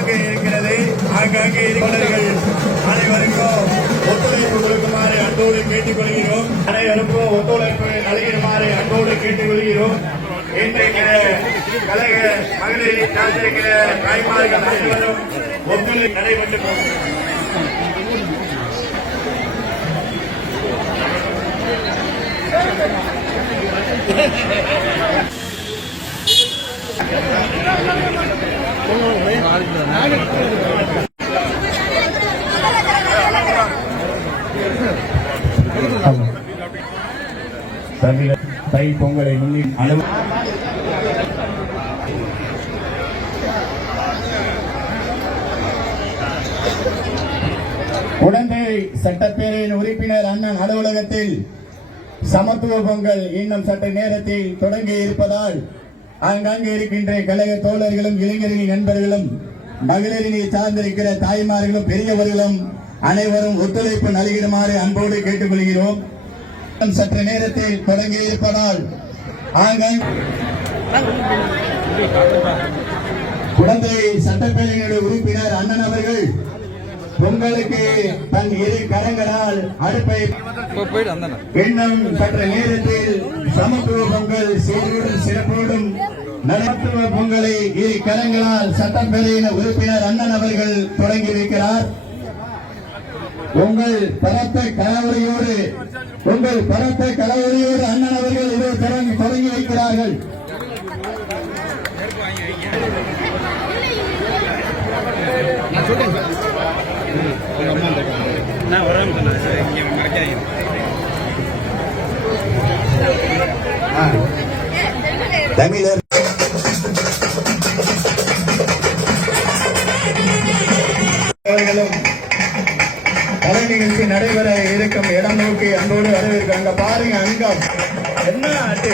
வந்துவிட்டார்கள் இருக்கிறது ஆங்காங்கே இருக்கிறார்கள். அனைவருக்கும் ஒத்துழைப்பு கொடுக்குமாறு அன்போடு கேட்டுக்கொள்கிறோம். அனைவருக்கும் ஒத்துழைப்பு நல்கிடுமாறு அன்போடு கேட்டுக்கொள்கிறோம். இன்றைக்கு கழக மகளிரை காத்திருக்கிற தாய்மார்கள் அனைவரும் ஒத்துழைப்பு நடைபெற்றுக் Thank you. தை பொங்கலை முன்னிட்டு அளவு உடந்தை சட்டப்பேரவையின் உறுப்பினர் அண்ணன் அலுவலகத்தில் சமத்துவ பொங்கல் இன்னும் சற்று நேரத்தில் தொடங்கி இருப்பதால் ஆங்காங்கே இருக்கின்ற கழக தோழர்களும் இளைஞர்களின் நண்பர்களும் மகளிரினை சார்ந்திருக்கிற தாய்மார்களும் பெரியவர்களும் அனைவரும் ஒத்துழைப்பு நல்கிடுமாறு அன்போடு கேட்டுக்கொள்கிறோம். சற்று நேரத்தில் தொடங்கி இருப்பதால் குழந்தை சட்டப்பேரவையினுடைய உறுப்பினர் அண்ணன் அவர்கள் பொங்கலுக்கு தன் இரு கரங்களால் அடுப்பை இன்னும் சற்று நேரத்தில் சமத்துவ பொங்கல் சீரோடும் சிறப்போடும் நடத்துவ பொங்கலை இரு கரங்களால் சட்டப்பேரவையின் உறுப்பினர் அண்ணன் அவர்கள் தொடங்கி வைக்கிறார் உங்கள் பரத்த கலவரையோடு உங்கள் பரத்த கலவரையோடு அண்ணன் அவர்கள் இதை தொடங்கி தொடங்கி வைக்கிறார்கள். நான் சொன்னேன் இங்கே மறைக்காதீங்க தமிழர் நிகழ்ச்சி நடைபெற இருக்கும் இடம் நோக்கி அன்போடு வரவேற்க அங்க பாருங்க அங்கம். என்ன ஆட்டு?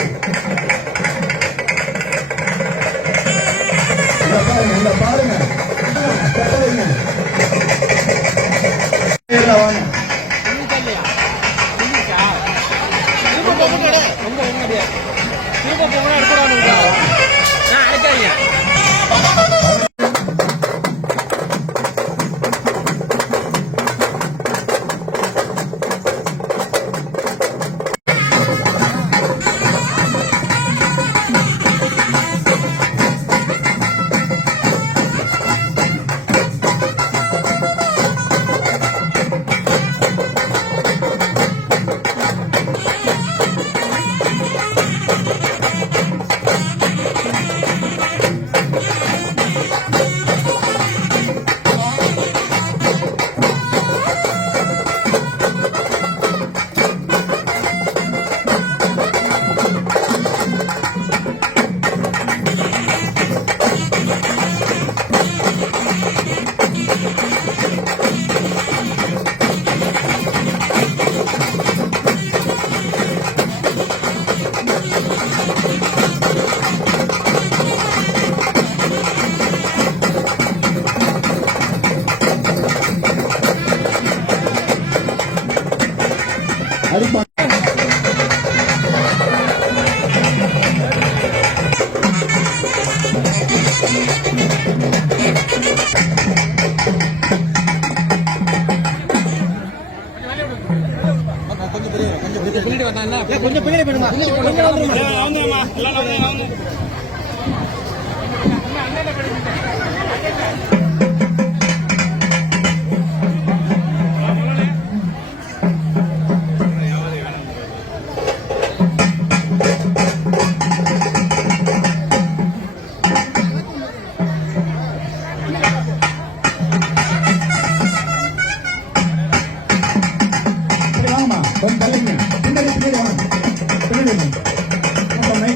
வாங்க.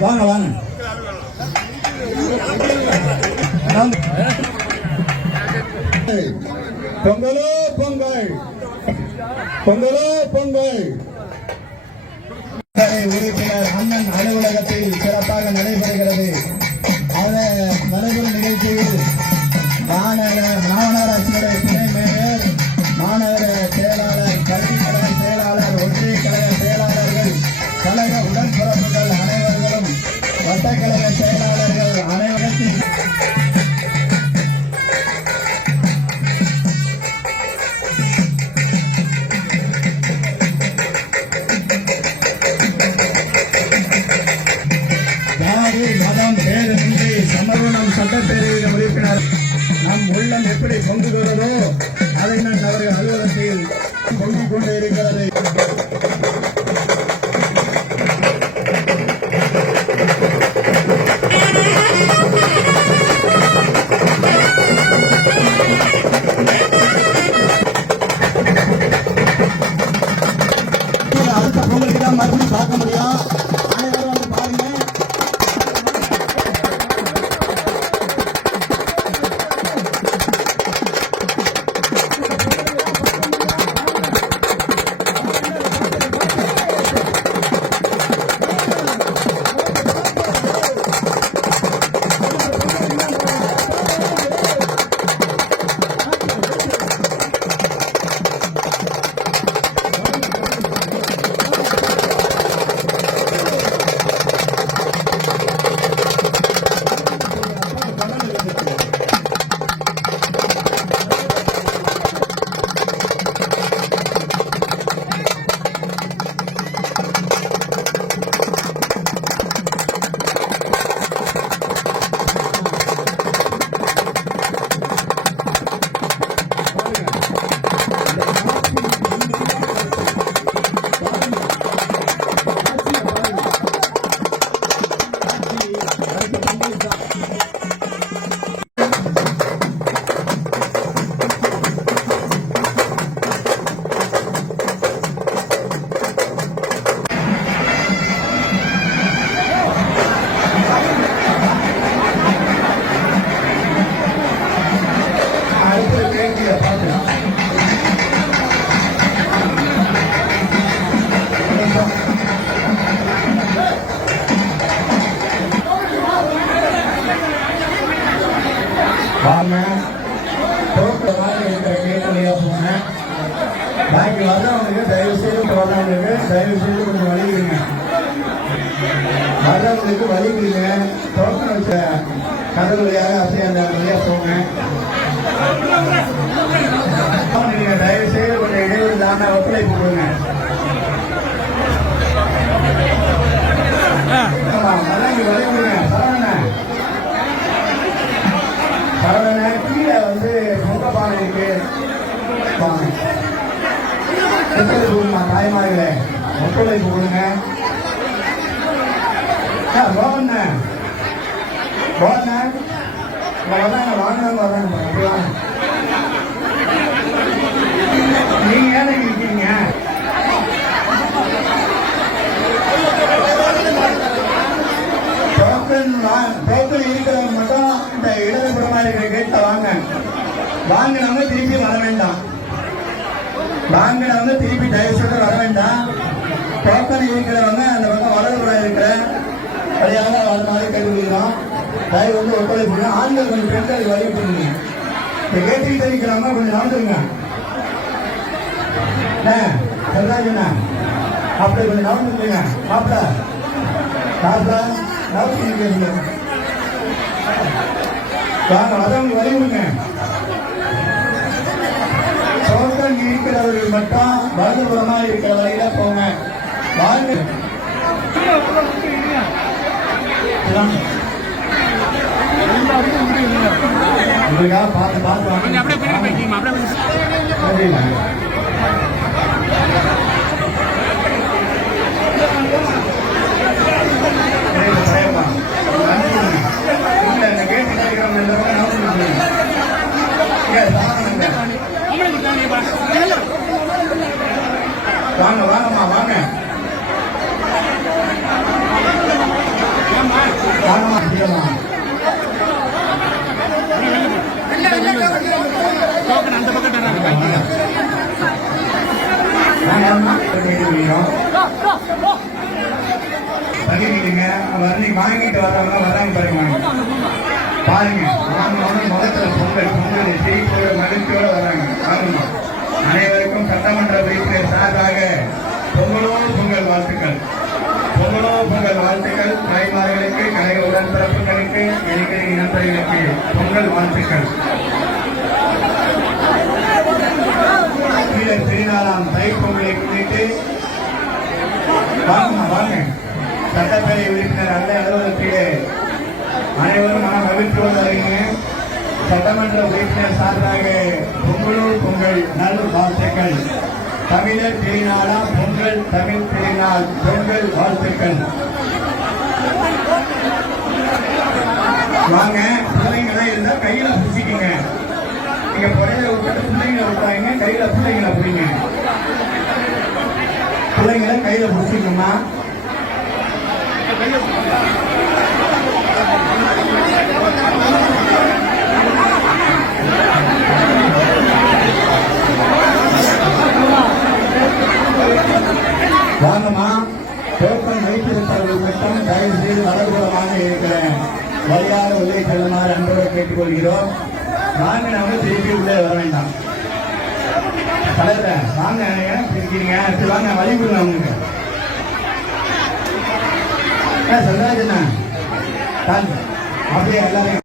வாங்க வாங்க. பொங்கலோ பொங்கல் பொங்கலோ பொங்கல் உறுப்பினர் அண்ணன் அலுவலகத்தில் சிறப்பாக நடைபெறுகிறது அந்த நடைபெறும் நிகழ்ச்சியில் மாநகர மாநகராட்சியுடைய துணை வாங்க. டோக்கன் பாக்கி வர்றவங்களுக்கு தயவு செய்து வர்றவங்களுக்கு தயவு செய்து கொஞ்சம் வழிவிடுங்க வர்றவங்களுக்கு வழிவிடுங்க டோக்கன் வச்ச கதவு வழியாக வழியா போங்க. நீங்க தயவு செய்து கொஞ்சம் இடைவெளி தானே ஒத்துழைப்பு கொடுங்க ஆமா, வர்றவங்க வழிவிடுங்க சரவணன் சரவணன் கீழே வந்து முகப்பானை இருக்கு வாங்க. ஒத்துழைப்பு கொடுங்க தாய்மார்களே ஒத்துழைப்பு கொடுங்க ஆ, வாங்க நீங்க ஏன் இருக்கீங்க டோக்கன் இருக்கிறவங்க மட்டும் இந்த இடதுபுறமா இருக்கிற கேட்ட வாங்க. வாங்கினவங்க திருப்பி வர வேண்டாம். வாங்கினவங்க திருப்பி தயவு செய்து வர வேண்டாம். டோக்கன் இருக்கிறவங்க அந்த பக்கம் வலதுபுறம் இருக்கிற வழியாக வர மாதிரி கேட்டுக்கிறோம் தயவு வந்து ஒத்துழைப்பு ஆண்கள் கொஞ்சம் பெண்கள் வழி பண்ணுங்க இந்த கேட்டுக்கிட்டு இருக்கிறவங்க கொஞ்சம் நடந்துருங்க. சொல்றாங்கண்ணா அப்படி கொஞ்சம் நடந்துருங்க மாப்பிள்ள. மாப்பிள்ள நடந்துருங்க வாங்க வரவங்க வழி விடுங்க இருக்கிறவர்கள் மட்டும் வலதுபுறமா இருக்கிற வழியில போங்க. பார்த்து பார்த்து. அப்படியே போய்க்கிங்கம்மா, அப்படியே பின்னாடி. சரிண்ணா. சரி, பயப்பா. நன்றிண்ணா. இல்ல, இந்த கேட்டு கேட்கிறவங்க எல்லாரும் நம்பிக்கை. இங்க, சாப்பிடுங்க. ஆம்பளை கொடுத்தாங்கப்பா. வாங்க வாங்கம்மா வாங்க வாங்கம்மா சீக்கிரமா. டோக்கன் அந்த பக்கம் தர்றாங்க. வாங்கம்மா. பண்ணிடுவீங்க. பண்ணிடுங்க. வர்றீங்க. வாங்கிட்டு வர்றவங்க வர்றாங்க பாருங்க பாருங்க வாங்கினோட முகத்துல பொங்கல் பொங்கல் சிரிப்போட மகிழ்ச்சியோட வராங்க வாங்கம்மா அனைவருக்கும் சட்டமன்ற உறுப்பினர் சார்பாக பொங்கலோ பொங்கல் வாழ்த்துக்கள் பொங்கலோ பொங்கல் வாழ்த்துக்கள் உடன்பிறப்புகளுக்கு இளைஞர் இனத்தர்களுக்கு பொங்கல் வாழ்த்துக்கள். கீழே திருநாளாம் தை பொங்கலை குறித்து வாங்கம்மா வாங்க. சட்டப்பேரவை உறுப்பினர் அல்ல அலுவலகத்திலே அனைவரும் மன மகிழ்ச்சியோடு வருகிறீங்க சட்டமன்ற உறுப்பினர் சார்பாக பொங்கலூர் பொங்கல் நல் வாழ்த்துக்கள். தமிழர் திருநாளா பொங்கல் தமிழ் திருநாள் பொங்கல் வாழ்த்துக்கள். வாங்க பிள்ளைங்களாம் இருந்தா கையில பிடிச்சிக்கங்க. நீங்க புறையில விட்டு பிள்ளைங்களை விட்டாங்க கையில பிள்ளைங்களை பிடிங்க. பிள்ளைங்களை கையில பிடிச்சிக்கணுமா வாங்கம்மா. டோக்கன் வைத்திருப்பவர்கள் மட்டும் தயவு செய்து வலதுபுறமாக இருக்கிறேன் வழியாக உள்ளே செல்லுமாறு அன்போடு கேட்டுக்கொள்கிறோம். வாங்க வாங்கினவங்க திருப்பி உள்ளே வர வேண்டாம். தலைவர் வாங்க ஏன் இப்படி சரி வாங்க வழி கொடுங்க அவங்களுக்கு சொல்றாஜண்ணா அப்படியே எல்லாரையும்